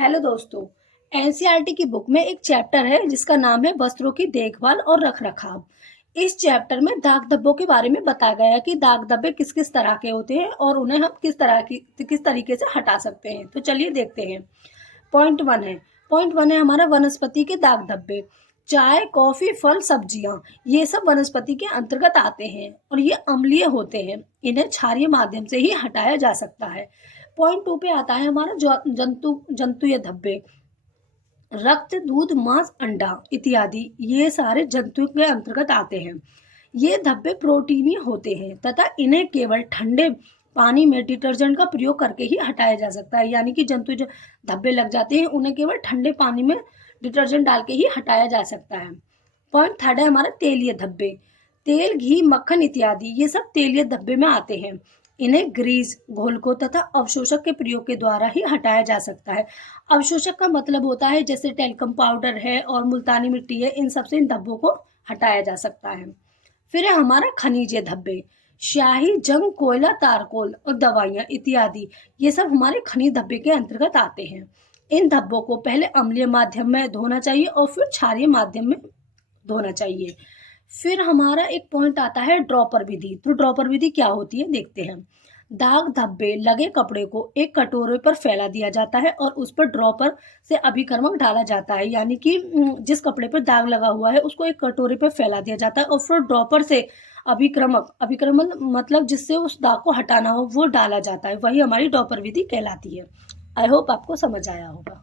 Hello दोस्तों। NCERT की book में एक चैप्टर है जिसका नाम है वस्त्रों की देखभाल और रखरखाव। इस चैप्टर में दाग धब्बों के बारे में बताया गया है कि दाग धब्बे किस किस तरह के होते हैं और उन्हें हम किस तरीके से हटा सकते हैं। तो चलिए देखते हैं। पॉइंट वन है हमारा वनस्पति के दाग धब्बे। चाय, कॉफी, फल, सब्जियां, ये सब वनस्पति के अंतर्गत आते हैं और ये अम्लीय होते हैं। इन्हें क्षारीय माध्यम से ही हटाया जा सकता है। पॉइंट टू पे आता है हमारा जंतुय धब्बे। रक्त, दूध, मांस, अंडा इत्यादि ये सारे जंतु के अंतर्गत आते हैं। ये धब्बे प्रोटीनी होते हैं तथा इन्हें केवल ठंडे पानी में डिटर्जेंट का प्रयोग करके ही हटाया जा सकता है। यानी कि जंतु जो धब्बे लग जाते हैं उन्हें केवल ठंडे पानी में डिटर्जेंट डाल के ही हटाया जा सकता है। पॉइंट थर्ड है हमारा तेलीय धब्बे। तेल, घी, मक्खन इत्यादि ये सब तेलीय धब्बे में आते हैं। इन्हें ग्रीस, घोलकों तथा अवशोषक के प्रयोग के द्वारा ही हटाया जा सकता है। अवशोषक का मतलब होता है जैसे टेल्कम पाउडर है और मुल्तानी मिट्टी है, इन सबसे इन धब्बों को हटाया जा सकता है। फिर है हमारा खनिजीय धब्बे। स्याही, जंग, कोयला, तारकोल और दवाइयां इत्यादि ये सब हमारे खनिज धब्बे के अंतर्गत आते हैं। इन धब्बों को पहले अम्लीय माध्यम में धोना चाहिए और फिर क्षारीय माध्यम में धोना चाहिए। फिर हमारा एक पॉइंट आता है ड्रॉपर विधि। तो ड्रॉपर विधि क्या होती है देखते हैं। दाग धब्बे लगे कपड़े को एक कटोरे पर फैला दिया जाता है और उस पर ड्रॉपर से अभिक्रमक डाला जाता है। यानी कि जिस कपड़े पर दाग लगा हुआ है उसको एक कटोरे पर फैला दिया जाता है और फिर ड्रॉपर से अभिक्रमण मतलब जिससे उस दाग को हटाना हो वो डाला जाता है। वही हमारी ड्रॉपर विधि कहलाती है। आई होप आपको समझ आया होगा।